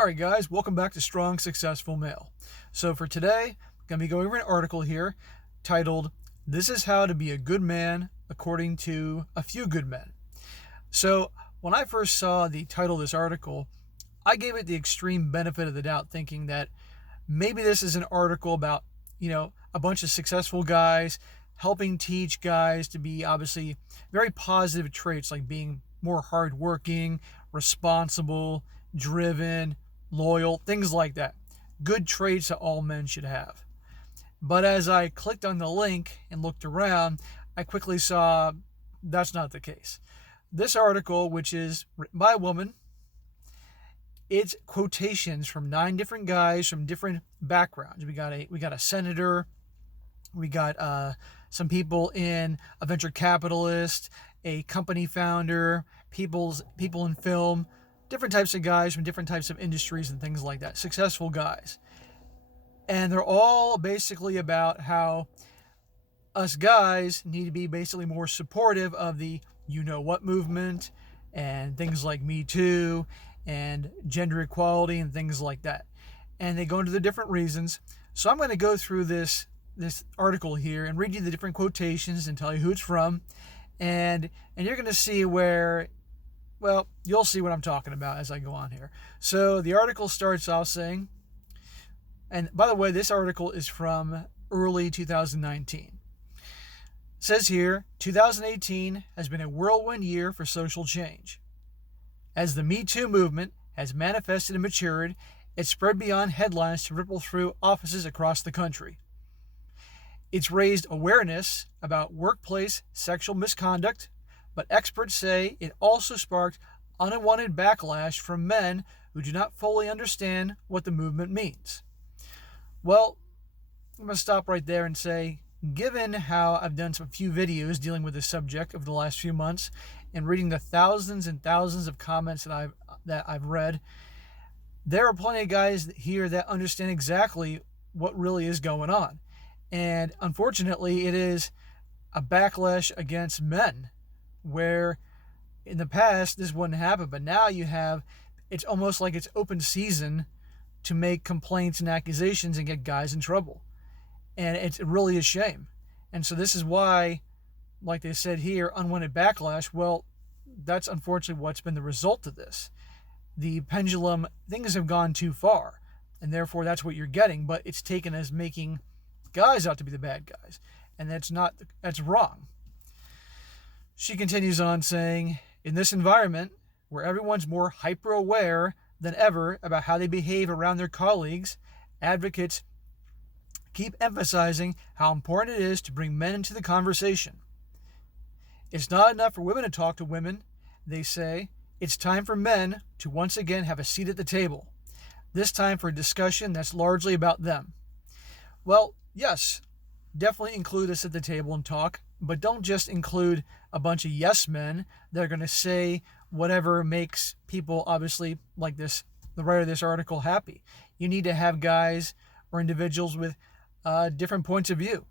Alright guys, welcome back to Strong Successful Male. So for today, I'm going to be going over an article here titled, "This is How to Be a Good Man According to a Few Good Men." So when I first saw the title of this article, I gave it the extreme benefit of the doubt, thinking that maybe this is an article about, a bunch of successful guys helping teach guys to be obviously very positive traits like being more hardworking, responsible, driven, loyal, things like that. Good traits that all men should have. But as I clicked on the link and looked around, I quickly saw that's not the case. This article, which is written by a woman, it's quotations from 9 different guys from different backgrounds. We got a senator, we got some people in a venture capitalist, a company founder, people in film, different types of guys from different types of industries and things like that, successful guys. And they're all basically about how us guys need to be basically more supportive of the you-know-what movement and things like Me Too and gender equality and things like that. And they go into the different reasons. So I'm going to go through this article here and read you the different quotations and tell you who it's from. And you're going to see where, well, you'll see what I'm talking about as I go on here. So the article starts off saying, and by the way, this article is from early 2019. It says here, 2018 has been a whirlwind year for social change. As the Me Too movement has manifested and matured, it spread beyond headlines to ripple through offices across the country. It's raised awareness about workplace sexual misconduct, but experts say it also sparked unwanted backlash from men who do not fully understand what the movement means. Well, I'm going to stop right there and say, given how I've done a few videos dealing with this subject over the last few months and reading the thousands and thousands of comments that I've read, there are plenty of guys here that understand exactly what really is going on. And unfortunately, it is a backlash against men, where in the past this wouldn't happen, but now it's almost like it's open season to make complaints and accusations and get guys in trouble. And it's really a shame. And so this is why, like they said here, unwanted backlash, well, that's unfortunately what's been the result of this. The pendulum, things have gone too far, and therefore that's what you're getting, but it's taken as making guys out to be the bad guys. And that's wrong. She continues on saying, in this environment where everyone's more hyper-aware than ever about how they behave around their colleagues, advocates keep emphasizing how important it is to bring men into the conversation. It's not enough for women to talk to women, they say. It's time for men to once again have a seat at the table. This time for a discussion that's largely about them. Well, yes, definitely include us at the table and talk, but don't just include a bunch of yes men that are going to say whatever makes people, obviously, like this, the writer of this article, happy. You need to have guys or individuals with different points of view.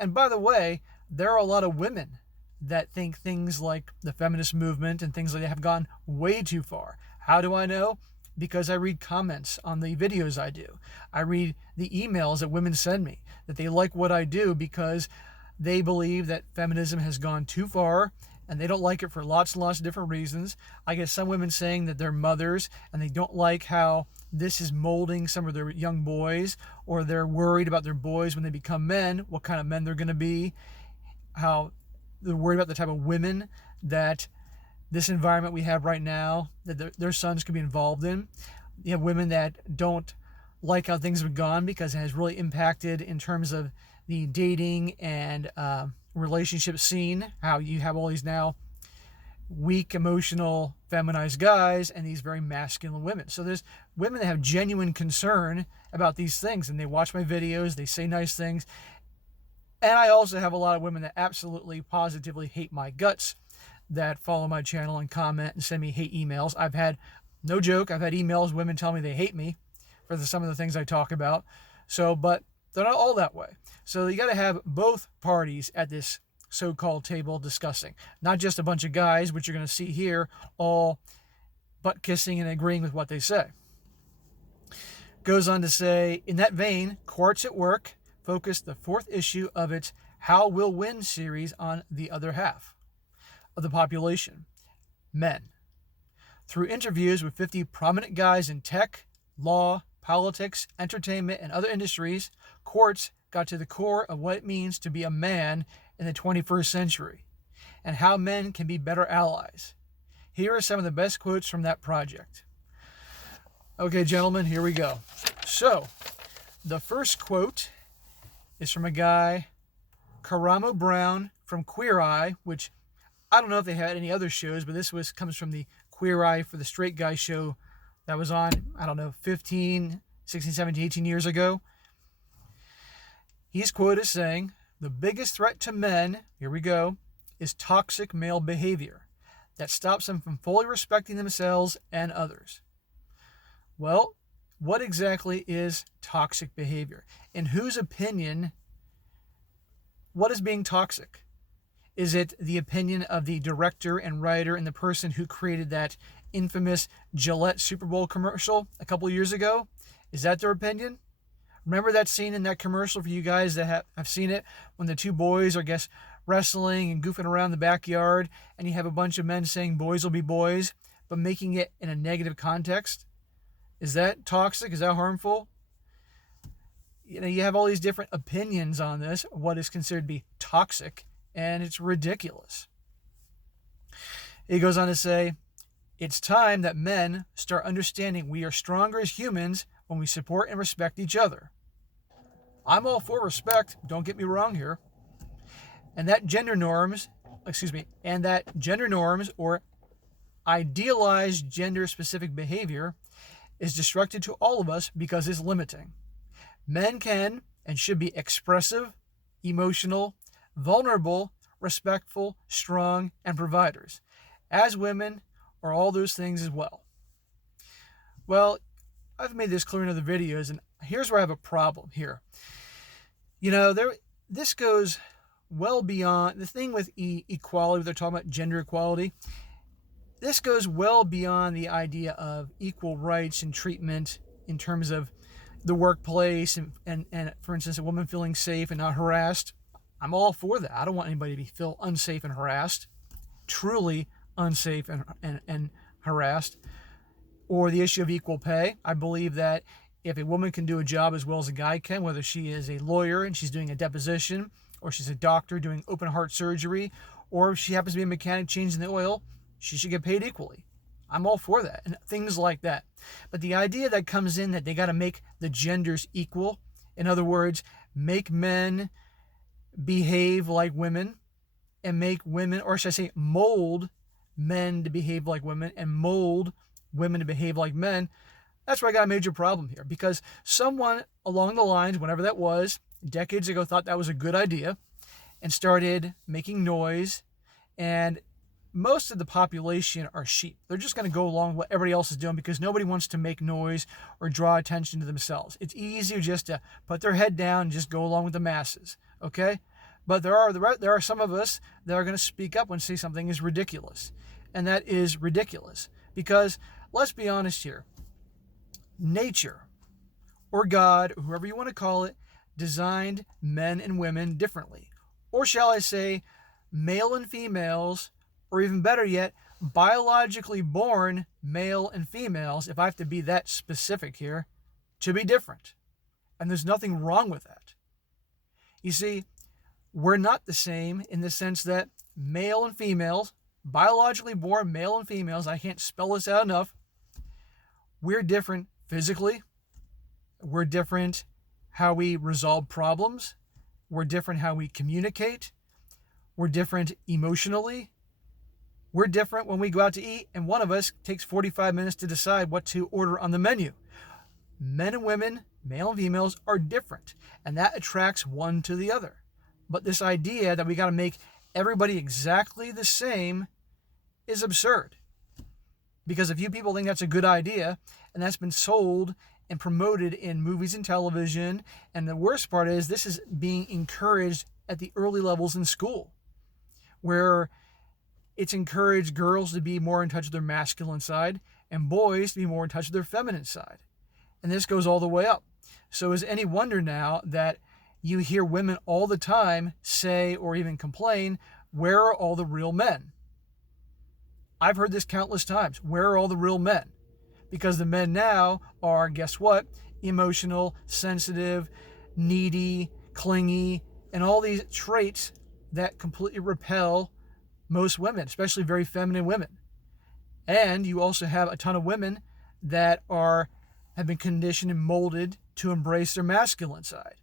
And by the way, there are a lot of women that think things like the feminist movement and things like that have gone way too far. How do I know? Because I read comments on the videos I do. I read the emails that women send me, that they like what I do because they believe that feminism has gone too far and they don't like it for lots and lots of different reasons. I get some women saying that they're mothers and they don't like how this is molding some of their young boys, or they're worried about their boys when they become men, what kind of men they're going to be, how they're worried about the type of women that this environment we have right now, that their sons could be involved in. You have women that don't like how things have gone because it has really impacted in terms of the dating and relationship scene, how you have all these now weak, emotional, feminized guys and these very masculine women. So there's women that have genuine concern about these things, and they watch my videos, they say nice things. And I also have a lot of women that absolutely, positively hate my guts, that follow my channel and comment and send me hate emails. I've had emails, women tell me they hate me for some of the things I talk about. So, but they're not all that way. So you got to have both parties at this so-called table discussing, not just a bunch of guys, which you're going to see here, all butt kissing and agreeing with what they say. Goes on to say, in that vein, Quartz at Work focused the 4th issue of its How We'll Win series on the other half of the population, men. Through interviews with 50 prominent guys in tech, law, politics, entertainment, and other industries, Quartz got to the core of what it means to be a man in the 21st century and how men can be better allies. Here are some of the best quotes from that project. Okay, gentlemen, here we go. So, the first quote is from a guy, Kurama Brown from Queer Eye, which I don't know if they had any other shows, but this comes from the Queer Eye for the Straight Guy show that was on, 16, 17, 18 years ago. He's quoted as saying, the biggest threat to men, here we go, is toxic male behavior that stops them from fully respecting themselves and others. Well, what exactly is toxic behavior? In whose opinion, what is being toxic? Is it the opinion of the director and writer and the person who created that infamous Gillette Super Bowl commercial a couple years ago? Is that their opinion? Remember that scene in that commercial for you guys that have seen it, when the two boys are, wrestling and goofing around the backyard, and you have a bunch of men saying boys will be boys, but making it in a negative context? Is that toxic? Is that harmful? You have all these different opinions on this, what is considered to be toxic, and it's ridiculous. He goes on to say, it's time that men start understanding we are stronger as humans when we support and respect each other. I'm all for respect, don't get me wrong here. And that gender norms or idealized gender-specific behavior is destructive to all of us because it's limiting. Men can and should be expressive, emotional, vulnerable, respectful, strong, and providers, as women are all those things as well. Well, I've made this clear in other videos, and here's where I have a problem here. This goes well beyond the thing with equality. They're talking about gender equality. This goes well beyond the idea of equal rights and treatment in terms of the workplace and for instance, a woman feeling safe and not harassed. I'm all for that. I don't want anybody to feel unsafe and harassed, truly unsafe and harassed. Or the issue of equal pay. I believe that if a woman can do a job as well as a guy can, whether she is a lawyer and she's doing a deposition, or she's a doctor doing open heart surgery, or if she happens to be a mechanic changing the oil, she should get paid equally. I'm all for that and things like that. But the idea that comes in that they got to make the genders equal, in other words, make men behave like women and make women, or should I say mold men to behave like women and mold women to behave like men, that's where I got a major problem here. Because someone along the lines, whenever that was, decades ago, thought that was a good idea and started making noise. And most of the population are sheep. They're just going to go along with what everybody else is doing because nobody wants to make noise or draw attention to themselves. It's easier just to put their head down and just go along with the masses, okay? But there are some of us that are going to speak up when say something is ridiculous. And that is ridiculous because, let's be honest here, nature or God, or whoever you want to call it, designed men and women differently. Or shall I say, male and females, or even better yet, biologically born male and females, if I have to be that specific here, to be different. And there's nothing wrong with that. You see, we're not the same in the sense that male and females, biologically born male and females, I can't spell this out enough, we're different physically, we're different how we resolve problems, we're different how we communicate, we're different emotionally, we're different when we go out to eat, and one of us takes 45 minutes to decide what to order on the menu. Men and women, male and females, are different, and that attracts one to the other. But this idea that we got to make everybody exactly the same is absurd. Because a few people think that's a good idea, and that's been sold and promoted in movies and television. And the worst part is this is being encouraged at the early levels in school, where it's encouraged girls to be more in touch with their masculine side and boys to be more in touch with their feminine side. And this goes all the way up. So is it any wonder now that you hear women all the time say or even complain, where are all the real men? I've heard this countless times. Where are all the real men? Because the men now are, guess what? Emotional, sensitive, needy, clingy, and all these traits that completely repel most women, especially very feminine women. And you also have a ton of women that have been conditioned and molded to embrace their masculine side.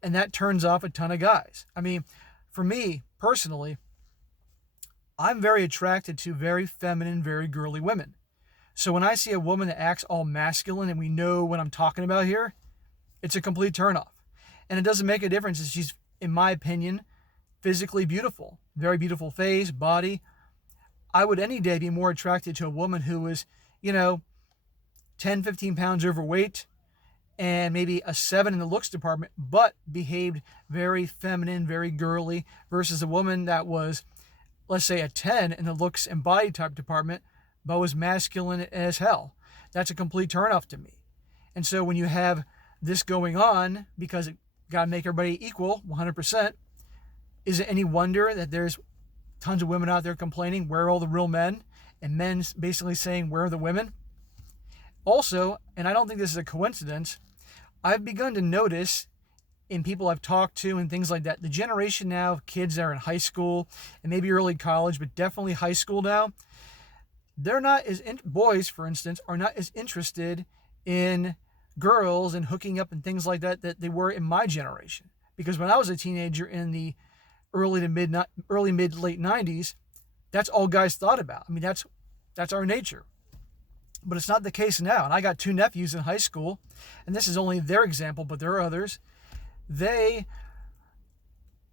And that turns off a ton of guys. I mean, for me personally, I'm very attracted to very feminine, very girly women. So when I see a woman that acts all masculine, and we know what I'm talking about here, it's a complete turnoff. And it doesn't make a difference if she's, in my opinion, physically beautiful. Very beautiful face, body. I would any day be more attracted to a woman who was, 10, 15 pounds overweight and maybe a 7 in the looks department, but behaved very feminine, very girly, versus a woman that was, let's say, a 10 in the looks and body type department, but was masculine as hell. That's a complete turnoff to me. And so when you have this going on, because it got to make everybody equal, 100%, is it any wonder that there's tons of women out there complaining, where are all the real men? And men basically saying, where are the women? Also, and I don't think this is a coincidence, I've begun to notice in people I've talked to and things like that, the generation now of kids that are in high school and maybe early college, but definitely high school now, they're not boys, for instance, are not as interested in girls and hooking up and things like that they were in my generation. Because when I was a teenager in the early mid late 90s, that's all guys thought about. I mean, that's our nature. But it's not the case now. And I got 2 nephews in high school, and this is only their example, but there are others. They're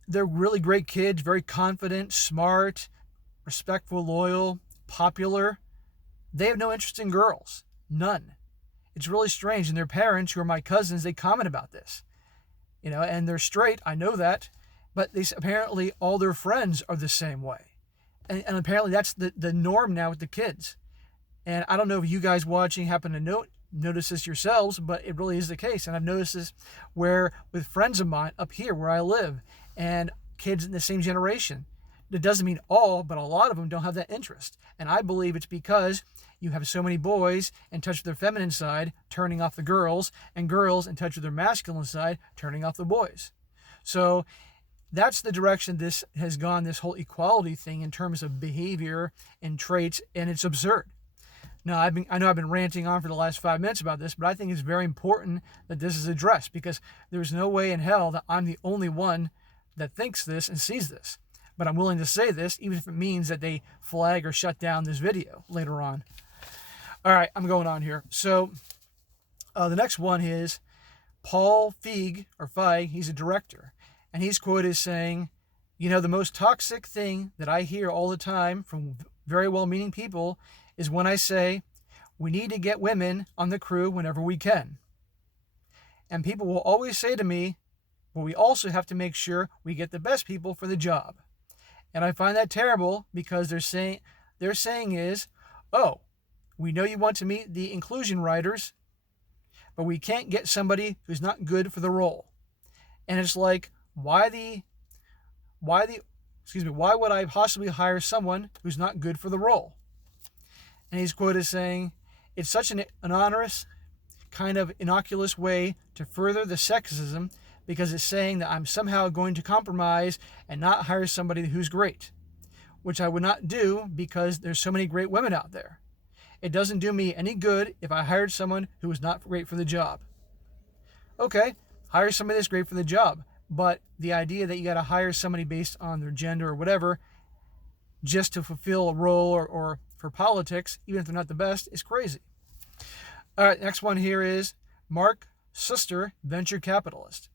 really great kids, very confident, smart, respectful, loyal, popular. They have no interest in girls. None. It's really strange. And their parents, who are my cousins, they comment about this. And they're straight, I know that. But apparently all their friends are the same way. And apparently that's the norm now with the kids. And I don't know if you guys watching happen to notice this yourselves, but it really is the case. And I've noticed this with friends of mine up here where I live and kids in the same generation. It doesn't mean all, but a lot of them don't have that interest. And I believe it's because you have so many boys in touch with their feminine side, turning off the girls, and girls in touch with their masculine side, turning off the boys. So that's the direction this has gone, this whole equality thing in terms of behavior and traits, and it's absurd. Now, I know I've been ranting on for the last 5 minutes about this, but I think it's very important that this is addressed, because there's no way in hell that I'm the only one that thinks this and sees this. But I'm willing to say this, even if it means that they flag or shut down this video later on. All right, I'm going on here. So the next one is Paul Feig, he's a director. And he's quoted as saying, the most toxic thing that I hear all the time from very well-meaning people is when I say, we need to get women on the crew whenever we can. And people will always say to me, but we also have to make sure we get the best people for the job. And I find that terrible, because they're saying is, oh, we know you want to meet the inclusion writers, but we can't get somebody who's not good for the role. And it's like, why would I possibly hire someone who's not good for the role? And he's quoted as saying, it's such an onerous, kind of innocuous way to further the sexism, because it's saying that I'm somehow going to compromise and not hire somebody who's great, which I would not do, because there's so many great women out there. It doesn't do me any good if I hired someone who was not great for the job. Okay, hire somebody that's great for the job, but the idea that you got to hire somebody based on their gender or whatever just to fulfill a role or for politics, even if they're not the best, is crazy. All right, next one here is Mark Suster, venture capitalist.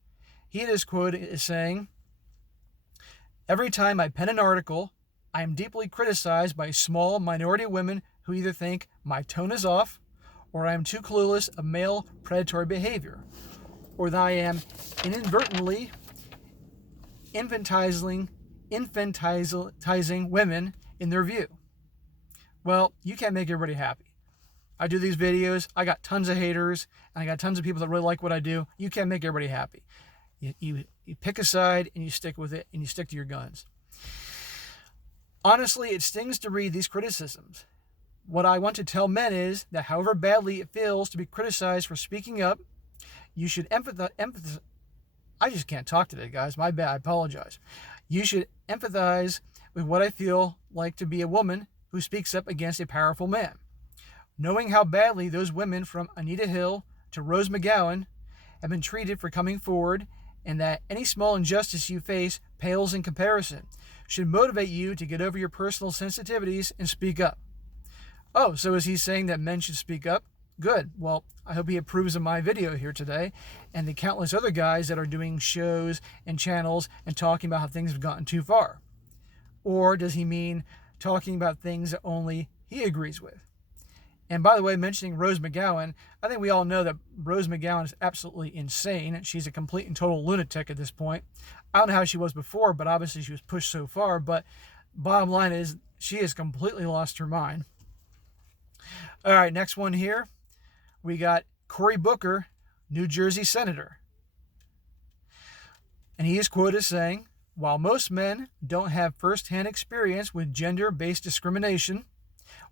He is quoted as saying, every time I pen an article, I am deeply criticized by a small minority of women who either think my tone is off, or I am too clueless of male predatory behavior, or that I am inadvertently infantilizing women in their view. Well, you can't make everybody happy. I do these videos. I got tons of haters, and I got tons of people that really like what I do. You can't make everybody happy. You pick a side, and you stick with it, and you stick to your guns. Honestly, it stings to read these criticisms. What I want to tell men is that however badly it feels to be criticized for speaking up, you should empathize. I just can't talk today, guys. My bad. I apologize. You should empathize with what I feel like to be a woman who speaks up against a powerful man. Knowing how badly those women from Anita Hill to Rose McGowan have been treated for coming forward, and that any small injustice you face pales in comparison, should motivate you to get over your personal sensitivities and speak up. Oh, so is he saying that men should speak up? Good. Well, I hope he approves of my video here today and the countless other guys that are doing shows and channels and talking about how things have gotten too far. Or does he mean talking about things that only he agrees with? And by the way, mentioning Rose McGowan, I think we all know that Rose McGowan is absolutely insane. She's a complete and total lunatic at this point. I don't know how she was before, but obviously she was pushed so far. But bottom line is, she has completely lost her mind. All right, next one here. We got Cory Booker, New Jersey Senator. And he is quoted as saying, while most men don't have firsthand experience with gender-based discrimination,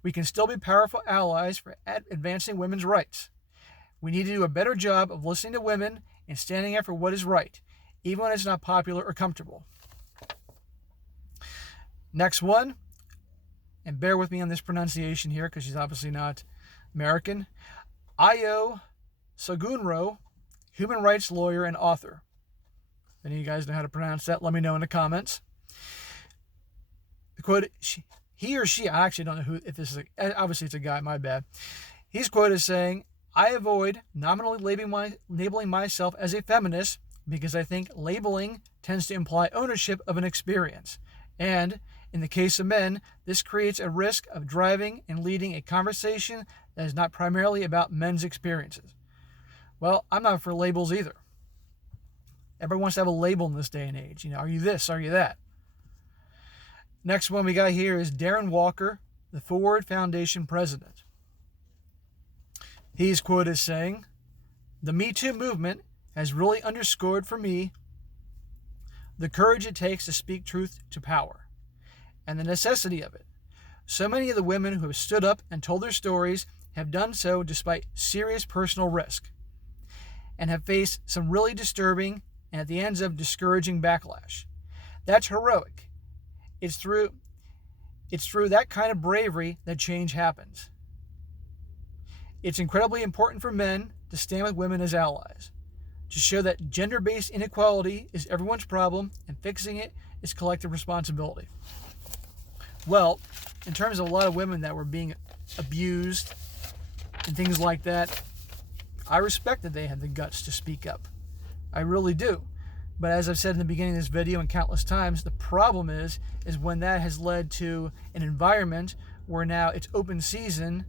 we can still be powerful allies for advancing women's rights. We need to do a better job of listening to women and standing up for what is right, even when it's not popular or comfortable. Next one, and bear with me on this pronunciation here because she's obviously not American. Ayo Sogunro, human rights lawyer and author. If any of you guys know how to pronounce that, let me know in the comments. The quote, he or she, I actually don't know who, if this is, obviously it's a guy, my bad. He's quoted as saying, I avoid nominally labeling myself as a feminist because I think labeling tends to imply ownership of an experience. And in the case of men, this creates a risk of driving and leading a conversation that is not primarily about men's experiences. Well, I'm not for labels either. Everyone wants to have a label in this day and age. You know, are you this? Are you that? Next one we got here is Darren Walker, the Forward Foundation president. He's quoted as saying, the Me Too movement has really underscored for me the courage it takes to speak truth to power and the necessity of it. So many of the women who have stood up and told their stories have done so despite serious personal risk and have faced some really disturbing and at the ends of discouraging backlash. That's heroic. It's through that kind of bravery that change happens. It's incredibly important for men to stand with women as allies, to show that gender-based inequality is everyone's problem and fixing it is collective responsibility. Well, in terms of a lot of women that were being abused and things like that, I respect that they had the guts to speak up. I really do. But as I've said in the beginning of this video and countless times, the problem is when that has led to an environment where now it's open season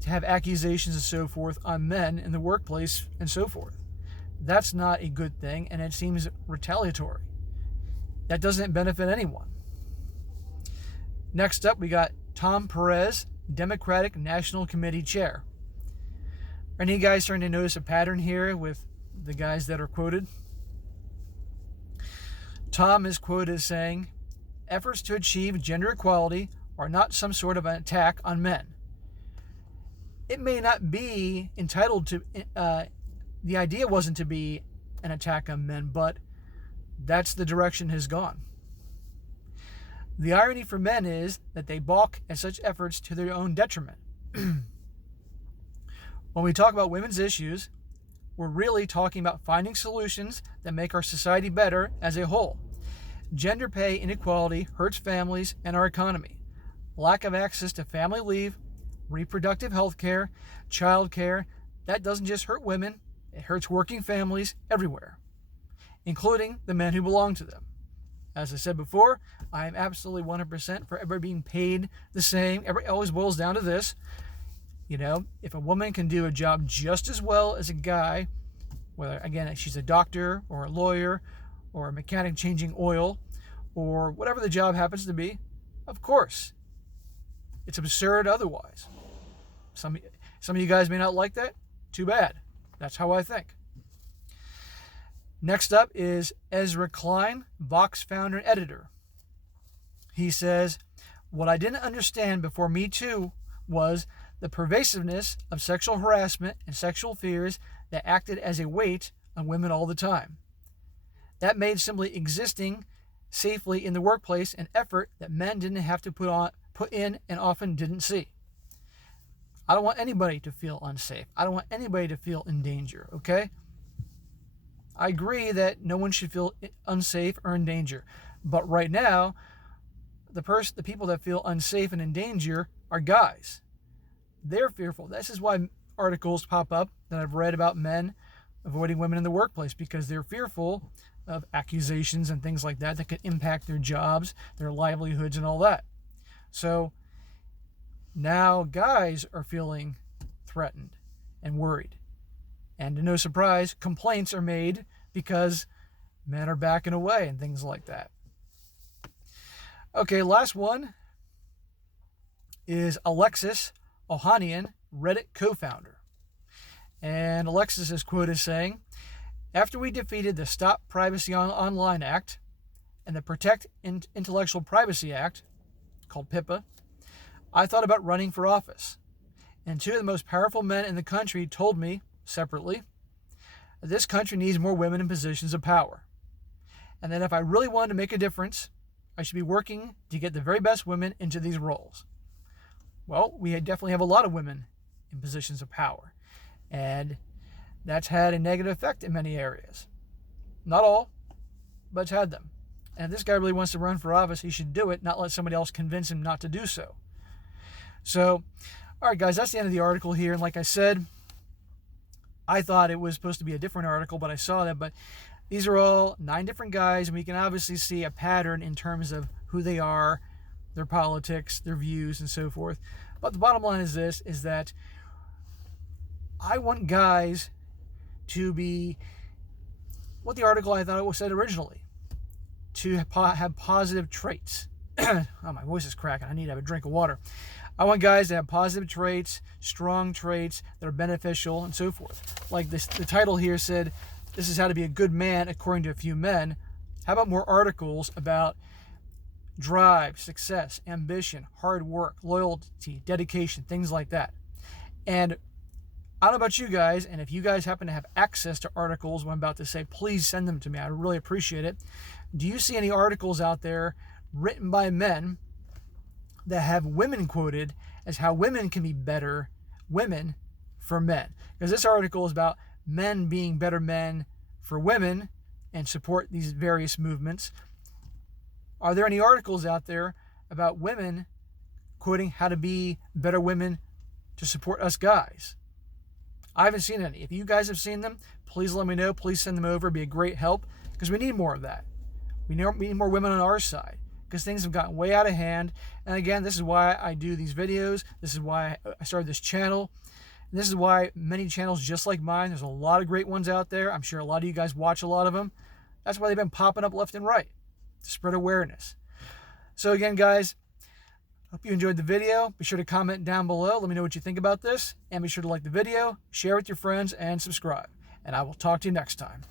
to have accusations and so forth on men in the workplace and so forth. That's not a good thing, and it seems retaliatory. That doesn't benefit anyone. Next up, we got Tom Perez, Democratic National Committee Chair. Are any guys starting to notice a pattern here with the guys that are quoted? Tom is quoted as saying, efforts to achieve gender equality are not some sort of an attack on men. It may not be entitled to, the idea wasn't to be an attack on men, but that's the direction has gone. The irony for men is that they balk at such efforts to their own detriment. When we talk about women's issues, we're really talking about finding solutions that make our society better as a whole. Gender pay inequality hurts families and our economy. Lack of access to family leave, reproductive health care, child care, that doesn't just hurt women, it hurts working families everywhere, including the men who belong to them. As I said before, I am absolutely 100% for everybody being paid the same. It always boils down to this. You know, if a woman can do a job just as well as a guy, whether, again, she's a doctor or a lawyer or a mechanic changing oil or whatever the job happens to be, of course. It's absurd otherwise. Some of you guys may not like that. Too bad. That's how I think. Next up is Ezra Klein, Vox founder and editor. He says, "What I didn't understand before Me Too was the pervasiveness of sexual harassment and sexual fears that acted as a weight on women all the time. That made simply existing safely in the workplace an effort that men didn't have to put in and often didn't see. I don't want anybody to feel unsafe. I don't want anybody to feel in danger, okay? I agree that no one should feel unsafe or in danger. But right now, the people that feel unsafe and in danger are guys. They're fearful. This is why articles pop up that I've read about men avoiding women in the workplace, because they're fearful of accusations and things like that could impact their jobs, their livelihoods, and all that. So now guys are feeling threatened and worried. And to no surprise, complaints are made because men are backing away and things like that. Okay, last one is Alexis Ohanian, Reddit co-founder. And Alexis is quoted saying, "After we defeated the Stop Privacy Online Act and the Protect Intellectual Privacy Act, called PIPA, I thought about running for office. And two of the most powerful men in the country told me, separately, that this country needs more women in positions of power. And that if I really wanted to make a difference, I should be working to get the very best women into these roles." Well, we definitely have a lot of women in positions of power. And that's had a negative effect in many areas. Not all, but it's had them. And if this guy really wants to run for office, he should do it, not let somebody else convince him not to do so. So, all right, guys, that's the end of the article here. And like I said, I thought it was supposed to be a different article, but I saw that. But these are all 9 different guys, and we can obviously see a pattern in terms of who they are, their politics, their views, and so forth. But the bottom line is this, is that I want guys to be what the article I thought it said originally, to have positive traits. Oh, my voice is cracking. I need to have a drink of water. I want guys to have positive traits, strong traits that are beneficial, and so forth. Like this, the title here said, "This is how to be a good man according to a few men." How about more articles about drive, success, ambition, hard work, loyalty, dedication, things like that? And I don't know about you guys, and if you guys happen to have access to articles what I'm about to say, please send them to me. I really appreciate it. Do you see any articles out there written by men that have women quoted as how women can be better women for men? Because this article is about men being better men for women and support these various movements. Are there any articles out there about women quoting how to be better women to support us guys? I haven't seen any. If you guys have seen them, please let me know. Please send them over. It'd be a great help, because we need more of that. We need more women on our side, because things have gotten way out of hand. And again, this is why I do these videos. This is why I started this channel. And this is why many channels just like mine, there's a lot of great ones out there. I'm sure a lot of you guys watch a lot of them. That's why they've been popping up left and right, to spread awareness. So again, guys, hope you enjoyed the video. Be sure to comment down below. Let me know what you think about this. And be sure to like the video, share with your friends, and subscribe. And I will talk to you next time.